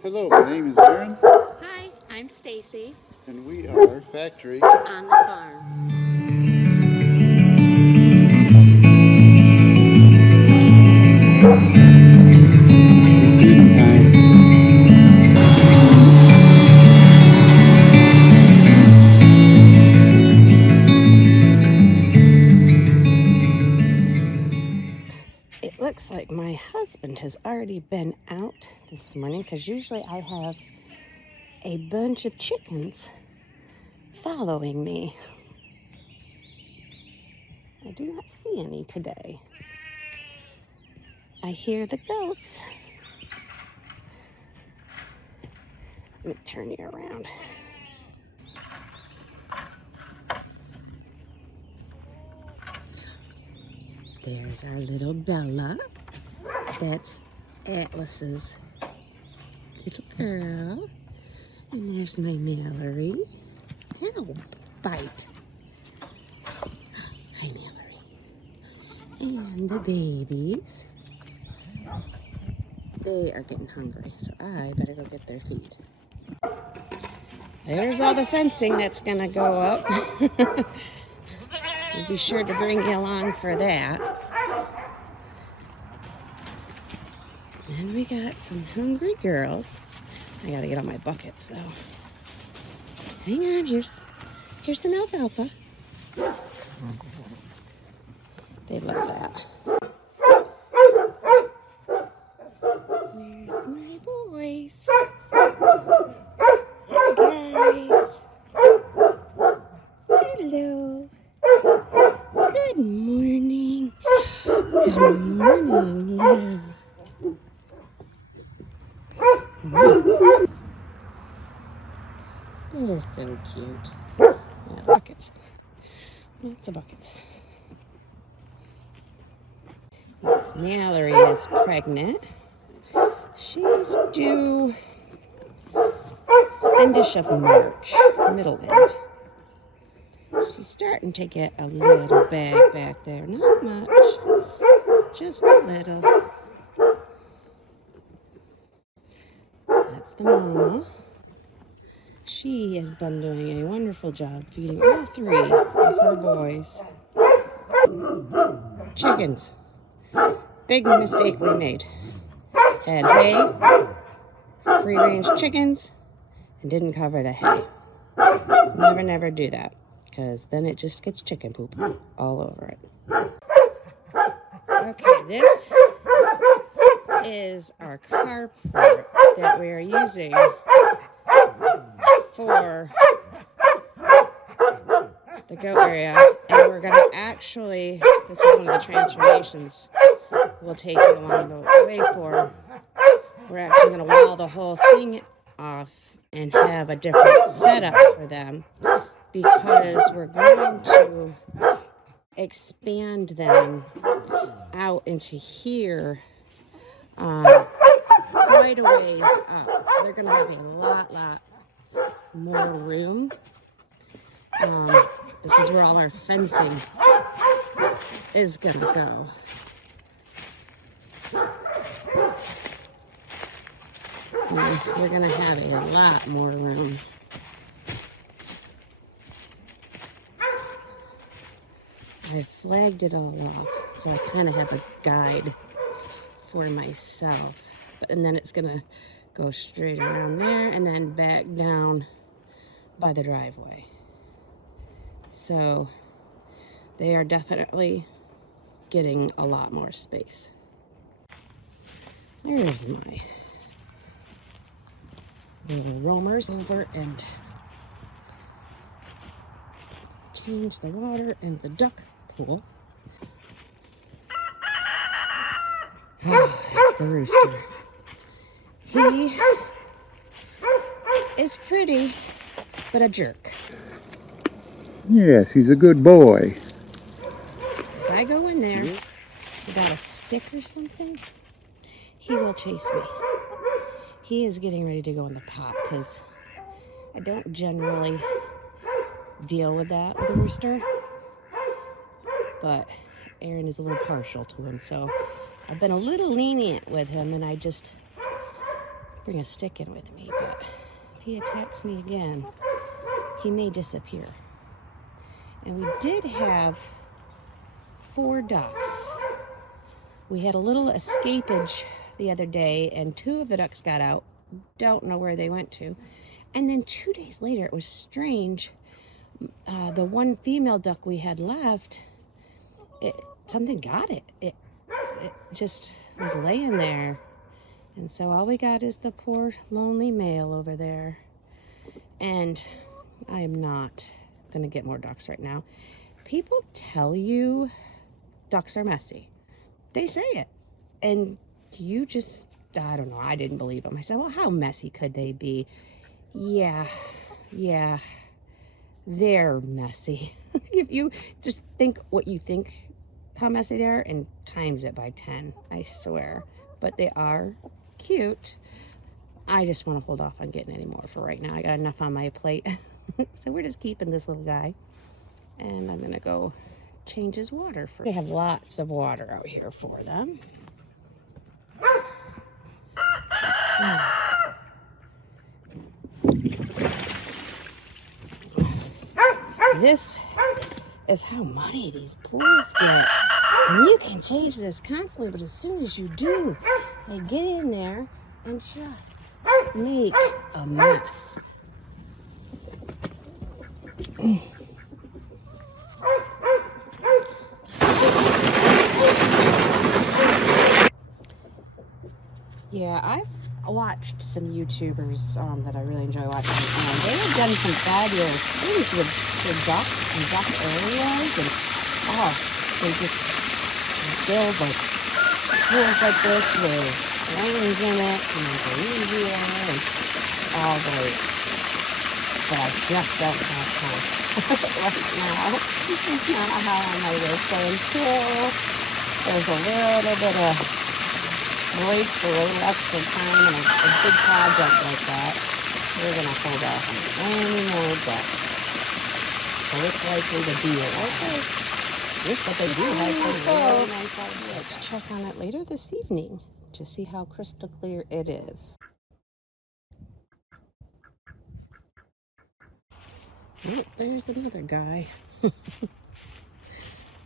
Hello, my name is Aaron, Hi, I'm Stacy and we are Factory. on the farm. Feeding time. It looks like my husband has already been out this morning because usually I have a bunch of chickens following me. I do not see any today. I hear the goats. Let me turn you around. There's our little Bella. That's Atlas's little girl. And there's my Mallory. Ow, bite. Hi, Mallory. And the babies. They are getting hungry, so I better go get their feed. There's all the fencing that's gonna go up. We'll be sure to bring you along for that. And we got some hungry girls. I gotta get on my buckets though. Hang on, here's some alfalfa. They love that. Where's my boys? Hi guys. Hello. Good morning. Good morning, love. They're so cute. Yeah, buckets. Lots of buckets. Miss Mallory is pregnant. She's due endish of March, middle end. She's starting to get a little bag back there. Not much, just a little. That's the mama. She has been doing a wonderful job feeding all three of her boys. Chickens. Big mistake we made. Had hay, free-range chickens, and didn't cover the hay. Never do that, because then it just gets chicken poop all over it. Okay, this is our carport that we are using for the goat area, and we're gonna actually, this is one of the transformations we'll take you along the way for. We're actually gonna wall the whole thing off and have a different setup for them, because we're going to expand them out into here quite a ways up. They're gonna have a lot more room. This is where all our fencing is gonna go. And we're gonna have a lot more room. I flagged it all off, so I kind of have a guide for myself. And then it's gonna go straight around there and then back down by the driveway. So they are definitely getting a lot more space. There's my little roamers over and change the water in the duck pool. That's the rooster. He is pretty, but a jerk. Yes, he's a good boy. If I go in there without a stick or something, he will chase me. He is getting ready to go in the pot because I don't generally deal with that with a rooster, but Aaron is a little partial to him, so I've been a little lenient with him, and I just bring a stick in with me, but if he attacks me again, he may disappear. And we did have 4 ducks. We had a little escapage the other day, and 2 of the ducks got out. Don't know where they went to. And then 2 days later, it was strange. The one female duck we had left, something got it. It just was laying there. And so all we got is the poor lonely male over there. And I am not going to get more ducks right now. People tell you ducks are messy. They say it. And you just, I don't know, I didn't believe them. I said, well, how messy could they be? Yeah, they're messy. If you just think what you think how messy they are and times it by 10, I swear. But they are cute. I just want to hold off on getting any more for right now. I got enough on my plate. So we're just keeping this little guy. And I'm going to go change his water. They have lots of water out here for them. This is how muddy these pools get. And you can change this constantly, but as soon as you do, they get in there and just make a mess. Yeah, I've watched some YouTubers that I really enjoy watching. They have done some fabulous things with ducks and duck areas, and they just build like pools like this with lanes in it, and then go easier, and all great. But I just don't have time right now. It's not how on my list. So until there's a little bit of break for a little extra time and a big project like that, we're going to hold off on any more ducks. So it's likely to be okay. Yes, but they do have some really nice ideas. Let's check on it later this evening to see how crystal clear it is. Oh, there's another guy.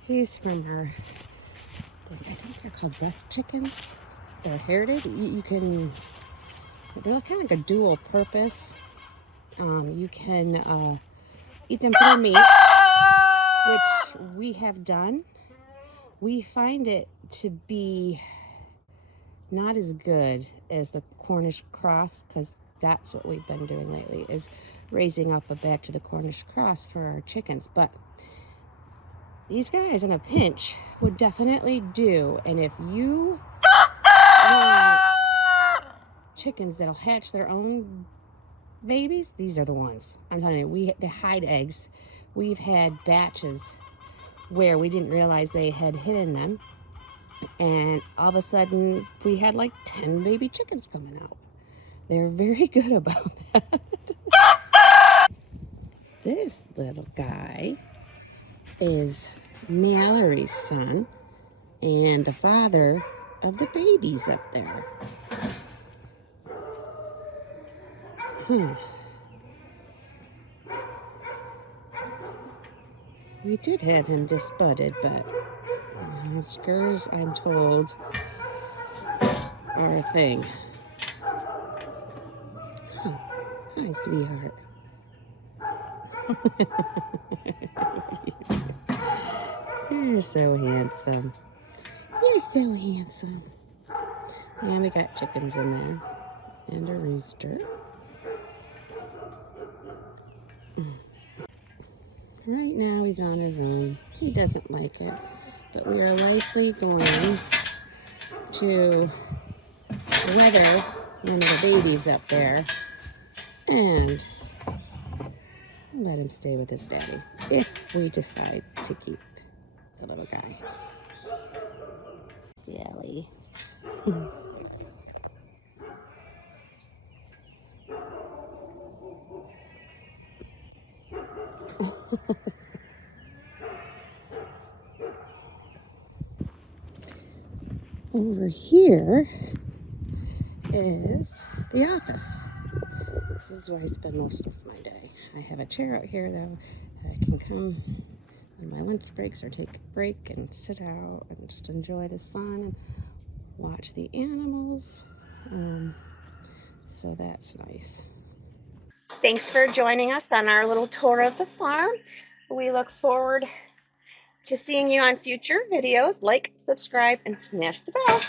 He's from her, I think they're called breast chickens. They're heritage. You can, they're kind of like a dual purpose. You can eat them for their meat, which we have done. We find it to be not as good as the Cornish cross, because that's what we've been doing lately, is raising up a batch of the Cornish cross for our chickens. But these guys in a pinch would definitely do. And if you want chickens that'll hatch their own babies, these are the ones. I'm telling you, they hide eggs. We've had batches where we didn't realize they had hidden them, and all of a sudden we had like 10 baby chickens coming out. They're very good about that. This little guy is Mallory's son and the father of the babies up there. We did have him disbudded, but scurs, I'm told, are a thing. Oh, hi, sweetheart. You're so handsome. You're so handsome. And we got chickens in there. And a rooster. Right now he's on his own. He doesn't like it. But we are likely going to weather one of the babies up there and let him stay with his daddy if we decide to keep the little guy. Sally. Over here is the office. This is where I spend most of my day. I have a chair out here though. I can come on my lunch breaks or take a break and sit out and just enjoy the sun and watch the animals. So that's nice. Thanks for joining us on our little tour of the farm. We look forward to seeing you on future videos. Like, subscribe, and smash the bell.